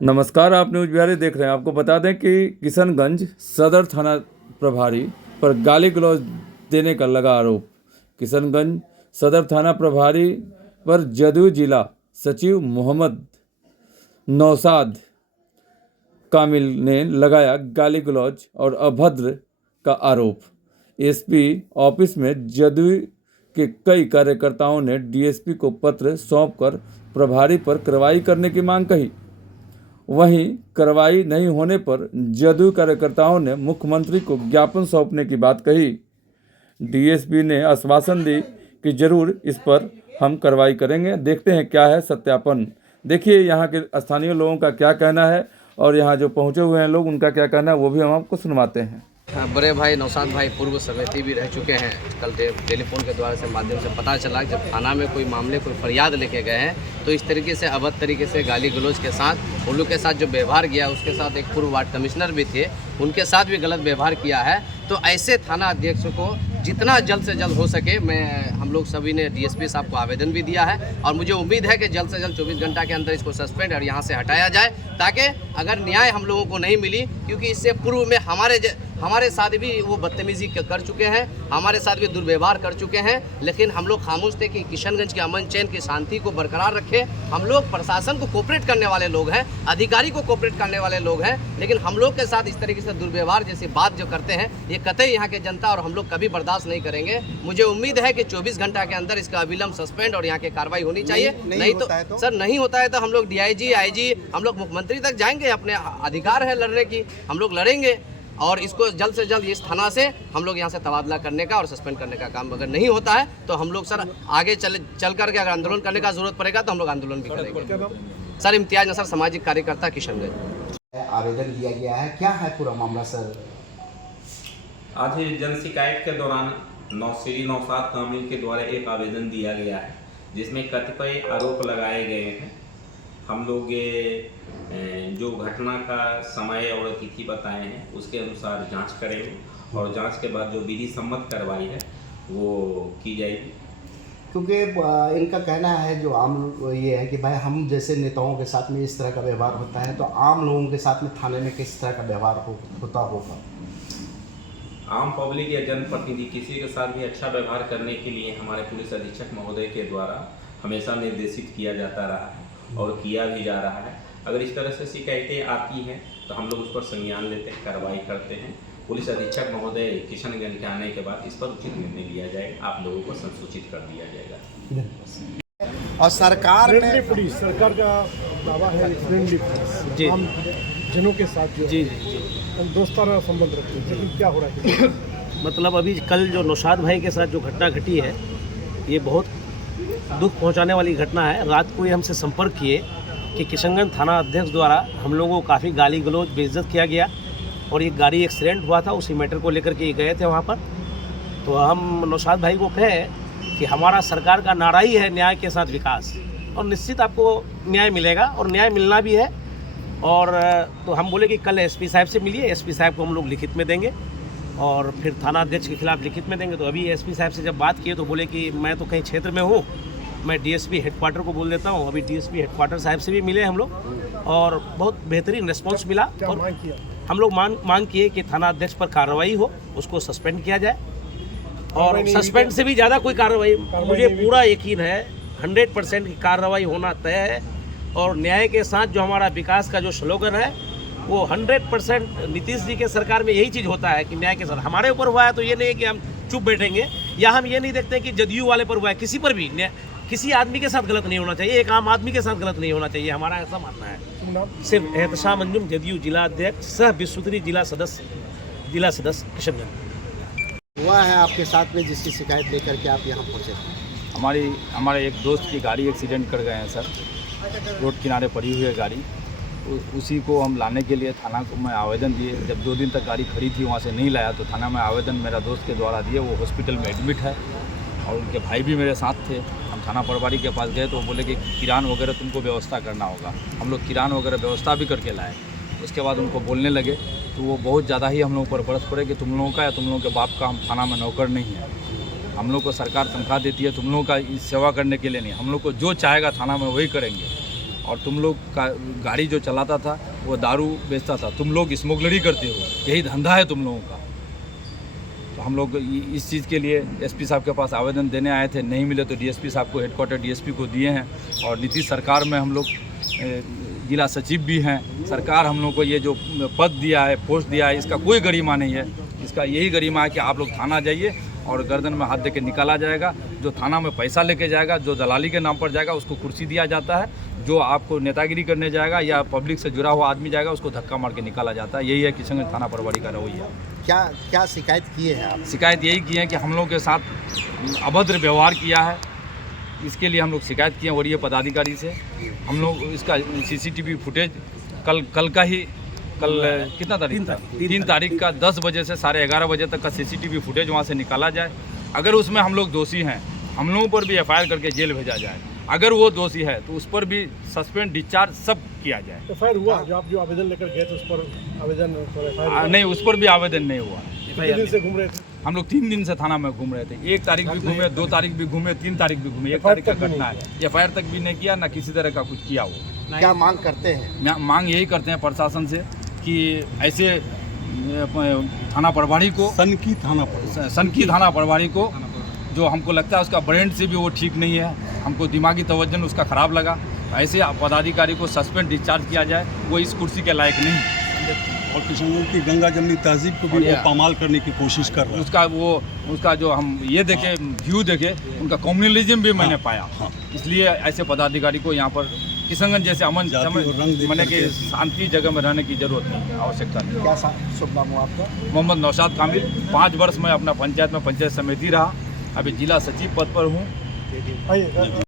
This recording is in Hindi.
नमस्कार, आप न्यूज़ बिहारी देख रहे हैं। आपको बता दें कि किशनगंज सदर थाना प्रभारी पर गाली गलौज देने का लगा आरोप। किशनगंज सदर थाना प्रभारी पर जदयू जिला सचिव मोहम्मद नौशाद कामिल ने लगाया गाली गलौज और अभद्र का आरोप। एसपी ऑफिस में जदयू के कई कार्यकर्ताओं ने डीएसपी को पत्र सौंपकर प्रभारी पर कार्रवाई करने की मांग कही। वहीं कार्रवाई नहीं होने पर जदयू कार्यकर्ताओं ने मुख्यमंत्री को ज्ञापन सौंपने की बात कही। डीएसपी ने आश्वासन दी कि जरूर इस पर हम कार्रवाई करेंगे। देखते हैं क्या है सत्यापन। देखिए यहाँ के स्थानीय लोगों का क्या कहना है और यहाँ जो पहुँचे हुए हैं लोग उनका क्या कहना है, वो भी हम आपको सुनवाते हैं। बड़े भाई नौशाद भाई पूर्व समिति भी रह चुके हैं। कल टेलीफोन के द्वारा से माध्यम से पता चला जब थाना में कोई मामले कोई फरियाद लेके गए हैं तो इस तरीके से अभद्र तरीके से गाली गलौज के साथ उन लोग के साथ जो व्यवहार किया, उसके साथ एक पूर्व वार्ड कमिश्नर भी थे, उनके साथ भी गलत व्यवहार किया है। तो ऐसे थाना अध्यक्ष को जितना जल्द से जल्द हो सके, हम लोग सभी ने डीएसपी साहब को आवेदन भी दिया है और मुझे उम्मीद है कि जल्द से जल्द 24 घंटा के अंदर इसको सस्पेंड और यहाँ से हटाया जाए, ताकि अगर न्याय हम लोगों को नहीं मिली, क्योंकि इससे पूर्व में हमारे साथ भी वो बदतमीजी कर चुके हैं, हमारे साथ भी दुर्व्यवहार कर चुके हैं, लेकिन हम लोग खामोश थे कि किशनगंज के अमन चैन की शांति को बरकरार रखें। हम लोग प्रशासन को कोऑपरेट करने वाले लोग हैं, अधिकारी को कोऑपरेट करने वाले लोग हैं, लेकिन हम लोग के साथ इस तरीके से दुर्व्यवहार जैसी बात जो करते हैं, ये कतई यहाँ के जनता और हम लोग कभी बर्दाश्त नहीं करेंगे। मुझे उम्मीद है कि 24 घंटा के अंदर इसका अविलंब सस्पेंड और यहाँ की कार्रवाई होनी चाहिए। नहीं तो सर, नहीं होता है तो हम लोग डीआईजी, आईजी, हम लोग मुख्यमंत्री तक जाएंगे। अपने अधिकार है लड़ने की, हम लोग लड़ेंगे और इसको जल्द से जल्द इस थाना से हम लोग यहाँ से तबादला करने का और सस्पेंड करने का काम अगर नहीं होता है तो हम लोग सर आगे चल करके अगर आंदोलन करने का जरूरत पड़ेगा तो हम लोग आंदोलन भी करेंगे। सर इम्तियाज नसर, सामाजिक कार्यकर्ता, किशनगंज। आवेदन दिया गया है, क्या है पूरा मामला सर? आज जन शिकायत के दौरान श्री नौशाद कामिल के द्वारा एक आवेदन दिया गया है जिसमें कतिपय आरोप लगाए गए हैं। हम लोग जो घटना का समय और तिथि बताए हैं उसके अनुसार जांच करेंगे और जांच के बाद जो विधि सम्मत कार्रवाई है वो की जाएगी। क्योंकि इनका कहना है जो आम ये है कि भाई हम जैसे नेताओं के साथ में इस तरह का व्यवहार होता है तो आम लोगों के साथ में थाने में किस तरह का व्यवहार होता होगा। आम पब्लिक या जनप्रतिनिधि किसी के साथ भी अच्छा व्यवहार करने के लिए हमारे पुलिस अधीक्षक महोदय के द्वारा हमेशा निर्देशित किया जाता रहा है और किया भी जा रहा है। अगर इस तरह से शिकायतें आती हैं तो हम लोग उस पर संज्ञान लेते हैं, कार्रवाई करते हैं। पुलिस अधीक्षक महोदय किशनगंज के आने के बाद इस पर उचित निर्णय लिया जाएगा, आप लोगों को संसूचित कर दिया जाएगा। और सरकार का दावा है जी, हम जनों के साथ जो जी हम दोस्ताना संबंध रखते हैं, लेकिन क्या हो रहा है? मतलब अभी कल जो नौशाद भाई के साथ जो घटना घटी है, ये बहुत दुख पहुंचाने वाली घटना है। रात को ये हमसे संपर्क किए कि किशनगंज थाना अध्यक्ष द्वारा हम लोगों को काफ़ी गाली गलौज, बेइज्जत किया गया और ये गाड़ी एक्सीडेंट हुआ था, उसी मैटर को लेकर के गए थे वहाँ पर। तो हम नौशाद भाई को कहे कि हमारा सरकार का नारा ही है न्याय के साथ विकास, और निश्चित आपको न्याय मिलेगा और न्याय मिलना भी है। और तो हम बोले कि कल एसपी साहब से मिलिए, एसपी साहब को हम लोग लिखित में देंगे और फिर थाना अध्यक्ष के खिलाफ लिखित में देंगे। तो अभी एसपी साहब से जब बात किए तो बोले कि मैं तो कहीं क्षेत्र में हूँ, मैं डीएसपी हेडक्वार्टर को बोल देता हूँ। अभी डीएसपी हेडक्वार्टर साहब से भी मिले हम लोग और बहुत बेहतरीन रिस्पॉन्स मिला। और हम लोग मांग किए कि थाना अध्यक्ष पर कार्रवाई हो, उसको सस्पेंड किया जाए और सस्पेंड से भी ज़्यादा कोई कार्रवाई, मुझे पूरा यकीन है 100% की कार्रवाई होना तय है। और न्याय के साथ जो हमारा विकास का जो स्लोगन है वो 100% नीतीश जी के सरकार में यही चीज़ होता है कि न्याय के साथ। हमारे ऊपर हुआ है तो ये नहीं है कि हम चुप बैठेंगे, या हम ये नहीं देखते कि जदयू वाले पर हुआ है। किसी पर भी, किसी आदमी के साथ गलत नहीं होना चाहिए, एक आम आदमी के साथ गलत नहीं होना चाहिए, हमारा ऐसा मानना है। सिर्फ एहतशाम अंजुम, जदयू जिला अध्यक्ष, सह विश्वस्तरीय जिला सदस्य किशनगंज। हुआ है आपके साथ में जिसकी शिकायत लेकर के आप यहाँ पहुँचे थे? हमारे एक दोस्त की गाड़ी एक्सीडेंट कर गए हैं सर, रोड किनारे पड़ी हुई है गाड़ी, उसी को हम लाने के लिए थाना को मैं आवेदन दिए। जब 2 दिन तक गाड़ी खड़ी थी वहाँ से नहीं लाया तो थाना में आवेदन मेरा दोस्त के द्वारा दिए। वो हॉस्पिटल में एडमिट है और उनके भाई भी मेरे साथ थे। हम थाना प्रभारी के पास गए तो बोले कि किरान वगैरह तुमको व्यवस्था करना होगा। हम लोग किरान वगैरह व्यवस्था भी करके लाए। उसके बाद उनको बोलने लगे तो वो बहुत ज़्यादा ही हम लोगों पर बरस पड़े कि तुम लोगों का या तुम लोगों के बाप का हम थाना में नौकर नहीं है। हम लोग को सरकार तनख्वाह देती है, तुम लोगों का सेवा करने के लिए नहीं। हम लोग को जो चाहेगा थाना में वही करेंगे और तुम लोग का गाड़ी जो चलाता था वो दारू बेचता था, तुम लोग स्मगलरी करते हो, यही धंधा है तुम लोगों का। तो हम लोग इस चीज़ के लिए एसपी साहब के पास आवेदन देने आए थे, नहीं मिले तो डीएसपी साहब को, हेडक्वार्टर डीएसपी को दिए हैं। और नीतीश सरकार में हम लोग जिला सचिव भी हैं। सरकार हम लोग को ये जो पद दिया है, पोस्ट दिया है, इसका कोई गरिमा नहीं है। इसका यही गरिमा है कि आप लोग थाना जाइए और गर्दन में हाथ दे के निकाला जाएगा। जो थाना में पैसा लेके जाएगा, जो दलाली के नाम पर जाएगा, उसको कुर्सी दिया जाता है। जो आपको नेतागिरी करने जाएगा या पब्लिक से जुड़ा हुआ आदमी जाएगा, उसको धक्का मार के निकाला जाता है। यही है किशनगंज थाना प्रभारी का रवैया। क्या क्या शिकायत किए हैं आप? शिकायत यही की है कि हम लोग के साथ अभद्र व्यवहार किया है, इसके लिए हम लोग शिकायत किए वरीय पदाधिकारी से। हम लोग इसका सीसीटीवी फुटेज कल का ही, कल कितना तारीख था, 3 तारीख का 10 बजे से 11:30 बजे तक का सीसीटीवी फुटेज वहाँ से निकाला जाए। अगर उसमें हम लोग दोषी हैं, हम लोगों पर भी एफआईआर करके जेल भेजा जाए। अगर वो दोषी है तो उस पर भी सस्पेंड, डिस्चार्ज सब किया जाए। एफआईआर हुआ? जो आप जो आवेदन लेकर गए थे उस पर आवेदन नहीं, उस पर भी आवेदन नहीं हुआ। कितने दिन से घूम रहे थे? हम लोग 3 दिन से थाना में घूम रहे थे। 1 तारीख भी घूमे, 2 तारीख भी घूमे, 3 तारीख भी घूमे। 1 तारीख का घटना है। एफआईआर तक भी नहीं किया, ना किसी तरह का कुछ किया वो। क्या मांग करते हैं? मांग यही करते हैं प्रशासन से कि ऐसे थाना प्रभारी को, सनकी थाना प्रभारी को, जो हमको लगता है उसका ब्रेन से भी वो ठीक नहीं है, हमको दिमागी तवज्जो उसका ख़राब लगा, ऐसे पदाधिकारी को सस्पेंड, डिस्चार्ज किया जाए। वो इस कुर्सी के लायक नहीं। और किशनगंज की गंगा जमनी तहजीब को भी वो पामाल करने की कोशिश कर रहा है। उसका जो हम ये देखे, व्यू देखे, उनका कम्युनलिज्म भी मैंने पाया। इसलिए ऐसे पदाधिकारी को यहाँ पर किशनगंज जैसे अमन मने के शांति जगह में रहने की जरूरत नहीं, आवश्यकता नहीं। क्या शुभ नाम हो आपका? मोहम्मद नौशाद कामिल। 5 वर्ष में अपना पंचायत में पंचायत समिति रहा, अभी जिला सचिव पद पर हूँ। आइए।